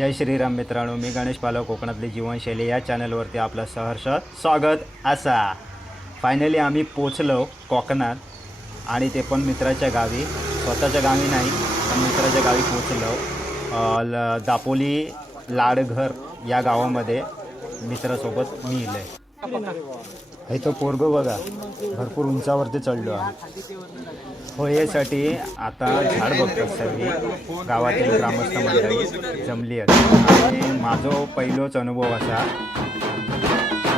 जय श्रीराम मित्रांनो, मी गणेश पालव कोकणातली जीवनशैली या चॅनलवरती आपलं सहर्ष स्वागत असा. फायनली आम्ही पोचलो कोकणात आणि ते पण मित्राच्या गावी. स्वतःच्या गावी नाही पण मित्राच्या गावी पोचलो. दापोली लाडघर या गावामध्ये मित्रासोबत मी इले. हे तो पोरगो बघा, भरपूर उंचावरती चढलो आहे. हो, यासाठी आता झाड बघतात सर्व गावातील ग्रामस्थ मंडळी जमली आहेत. आणि माझा पहिलोच अनुभव असा,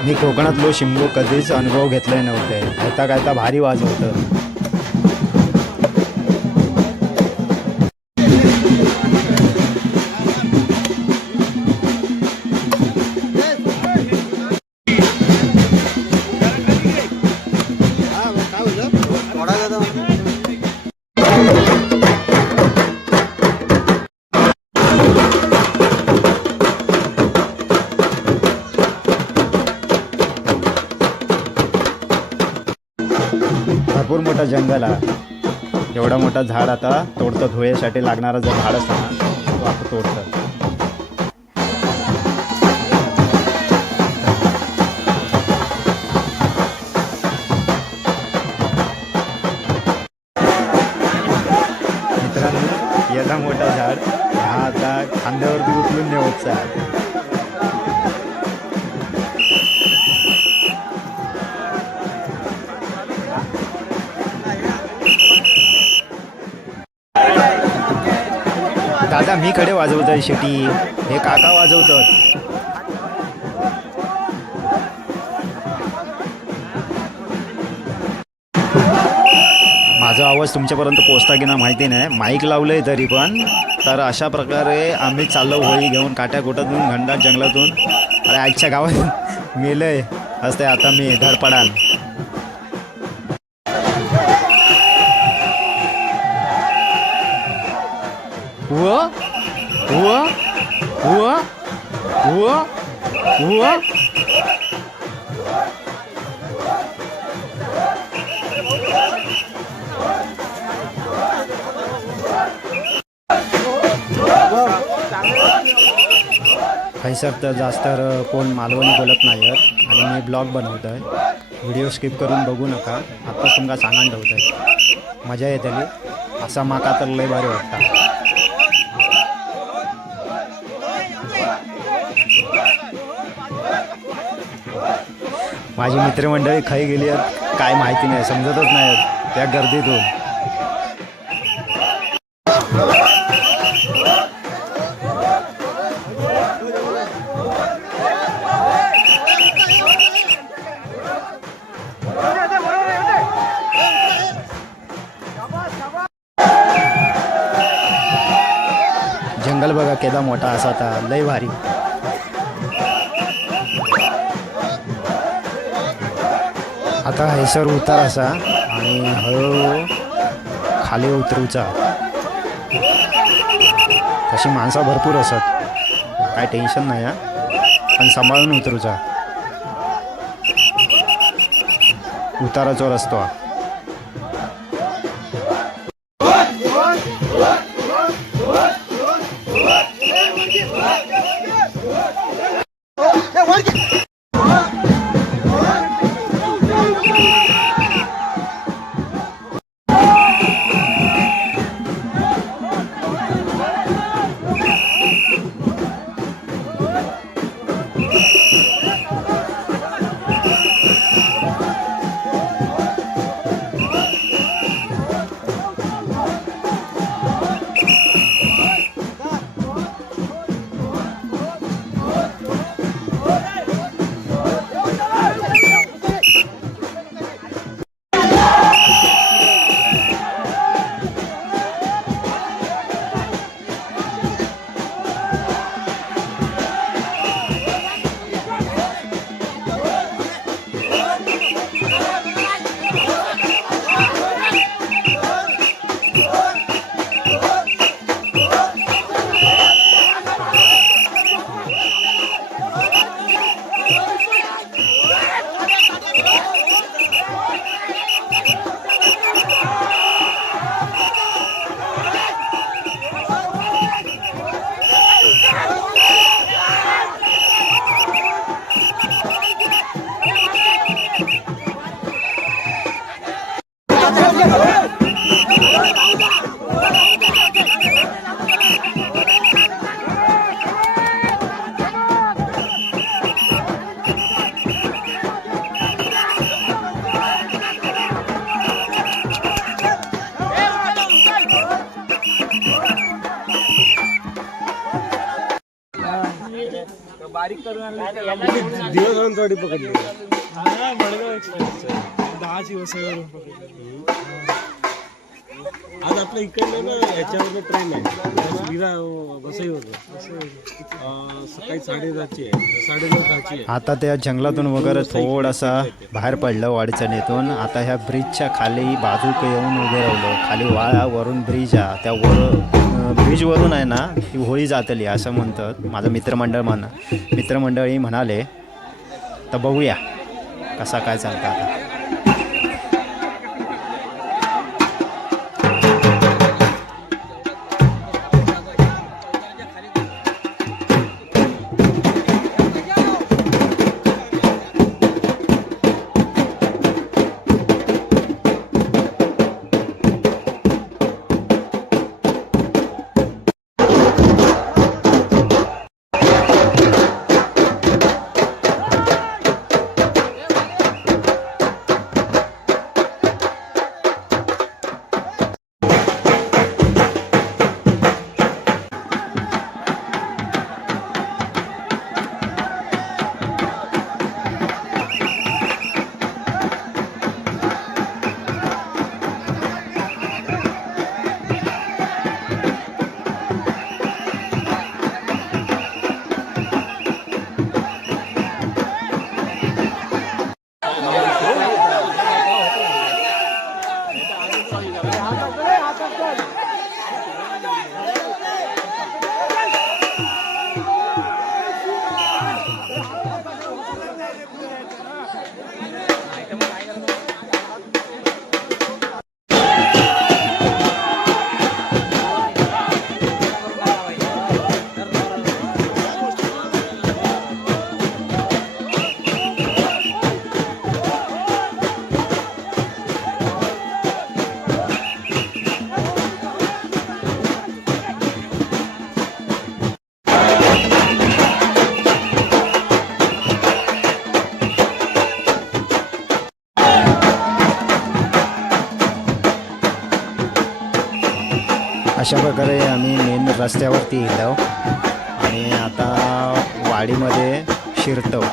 मी कोकणातलो शिमगो कधीच अनुभव घेतले नव्हते. आता काय भारी वाजवतं. भरपूर मोठा जंगल आहे. एवढा मोठा झाड आता तोडतं. धुळेसाठी लागणारा जर झाड असतं ना तो आता तोडतं. मित्रांनो, एवढा मोठा झाड हा आता खांद्यावरती उचलून नेवचा आहे. दादा मी कडे वाजवतोय शेटी, हे काका वाजवतात. माझा आवाज तुमच्यापर्यंत पोचता की ना माहिती नाही. माईक लावलंय तरी पण. तर अशा प्रकारे आम्ही चाललो होळी घेऊन काट्याकोटातून घनदाट जंगलातून. अरे आजच्या गावात मेलंय असते आता मी धडपडाल. What? सर तर जास्त कोण मालवणी बोलत नाही आहेत आणि मी ब्लॉग बनवतो आहे. व्हिडिओ स्किप करून बघू नका. आत्ताच तुमका सांगान ठेवत आहे, मजा येतली. असा माका तर लय भारी वाटता. माझी मित्रमंडळी खाई गेली आहेत काय माहिती नाही, समजतच नाही त्या गर्दीतून. जंगल बघा केदा मोठा असा था, लय भारी. आता हैसर उतार असा आणि हळूहळू खाली उतरूचा. तशी माणसं भरपूर असत, काय टेन्शन नाही हा, पण सांभाळून उतरूचा. उताराचा रस्तो हा. दिवस थोडी पकडली मडगाव एक्सप्रेस 10 वसईवरून पकडली. आज आपल्या इकडनं ना याच्यावर ट्रेन आहे विरा वसईवर सकाळी 10:30ची आहे 9:30ची आहे. आता त्या जंगलातून वगैरे थोडासा बाहेर पडलं वाडीचणीतून. आता ह्या ब्रिजच्या खाली बाजूक येऊन उभे राहिलो. खाली वाळा वरून ब्रिज आहे, त्या ब्रिजवरून आहे ना ही होळी जातली असं म्हणतात माझं मित्रमंडळी म्हणाले. तर बघूया कसा काय चालतं आता. अशा प्रकारे आम्ही मेन रस्त्यावरती येलो आणि आता वाडीमध्ये शिरतो.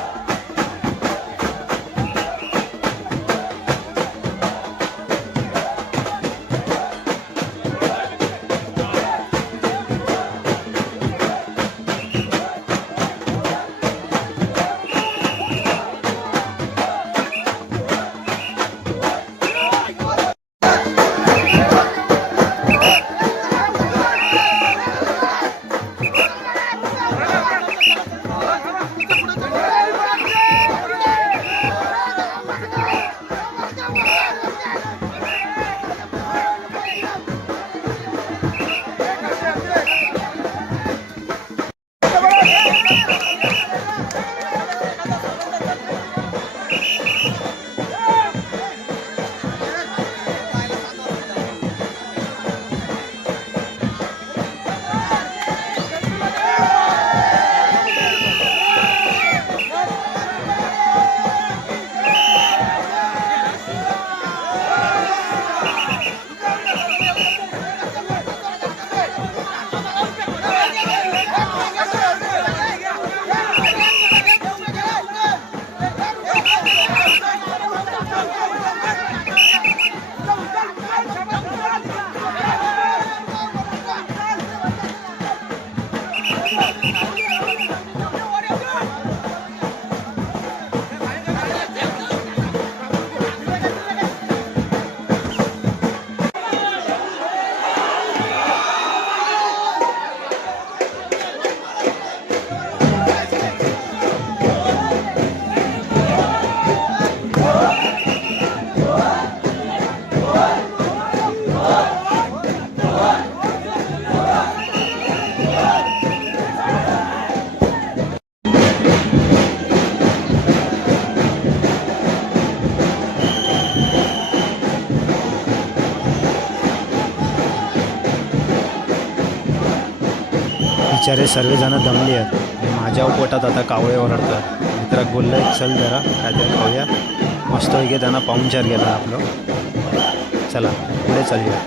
बिचारे सर्वजण दमली आहेत आणि माझ्या पोटात आता कावळे ओरडतात. मित्राक बोललं एक चल जरा काहीतरी खाऊया. मस्तपैकी त्यांना पाहुणचार गेला आपलं. चला पुढे चालूया.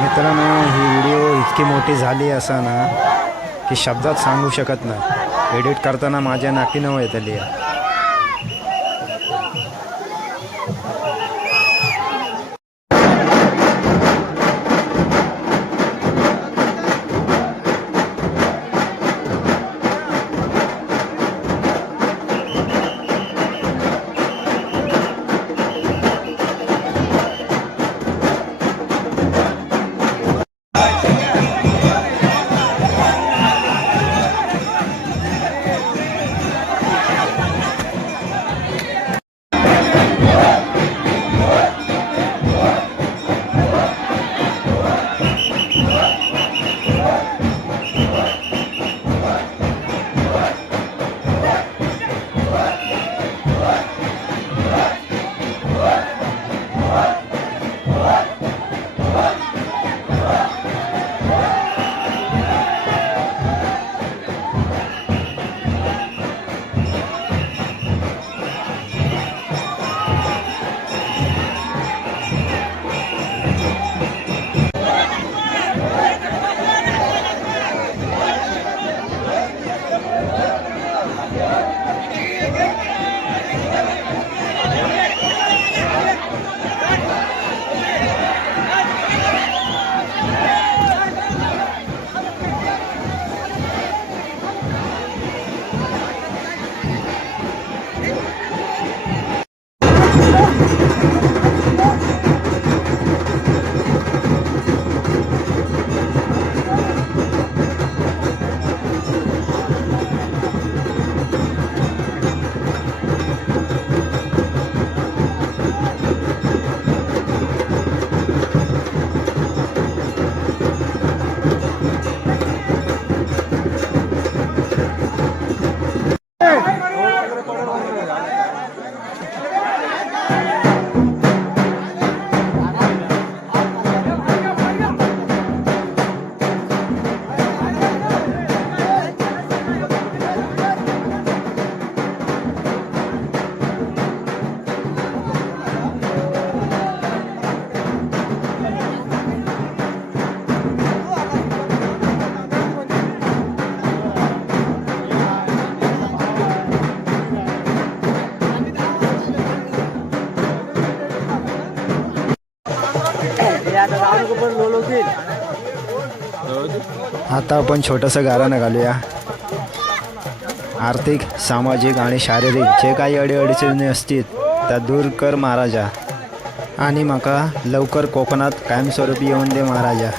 मित्रांनो, ही व्हिडिओ इतकी मोठी झाली असा ना की शब्दात सांगू शकत नाही. एडिट करताना माझ्या नाकी नव येतली. आता आपण छोटंसं गाणं घालूया. आर्थिक, सामाजिक आणि शारीरिक जे काही अडीअडचणी असतील त्या दूर कर महाराजा, आणि माका लवकर कोकणात कायमस्वरूपी येऊन दे महाराजा.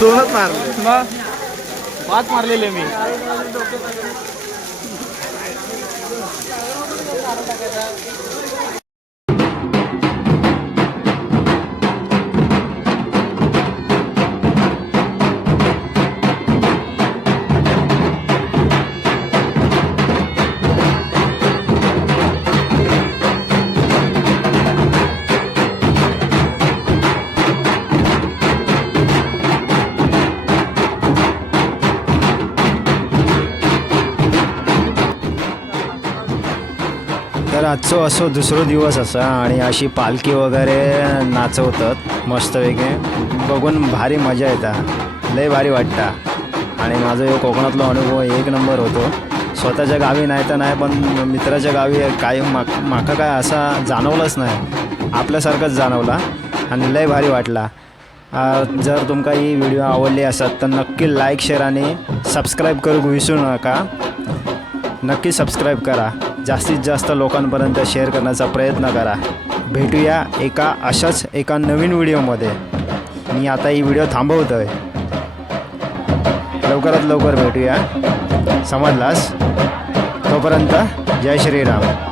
दोनच मारले, 5 मारलेले मी. तर आजचो असो दुसरो दिवस असा आणि अशी पालखी वगैरे नाचवतात मस्तपैकी. बघून भारी मजा येता, लय भारी वाटता. आणि माझा हे कोकणातला अनुभव 1 नंबर होतो. स्वतःच्या गावी नाही तर नाही, पण मित्राच्या गावी काही माका काय असा जाणवलंच नाही, आपल्यासारखंच जाणवला आणि लय भारी वाटला. जर तुमका ही व्हिडिओ आवडली असत तर नक्की लाईक, शेअर आणि सबस्क्राईब करू विसरू नका. नक्की सबस्क्राईब करा, जास्तीत जास्त लोकांपर्यंत शेअर करण्याचा प्रयत्न करा. भेटूया अशाच एका नवीन व्हिडिओमध्ये. मी आता ही व्हिडिओ थांबवतो आहे. लवकरात लवकर भेटूया, समजलास? तोपर्यंत जय श्रीराम.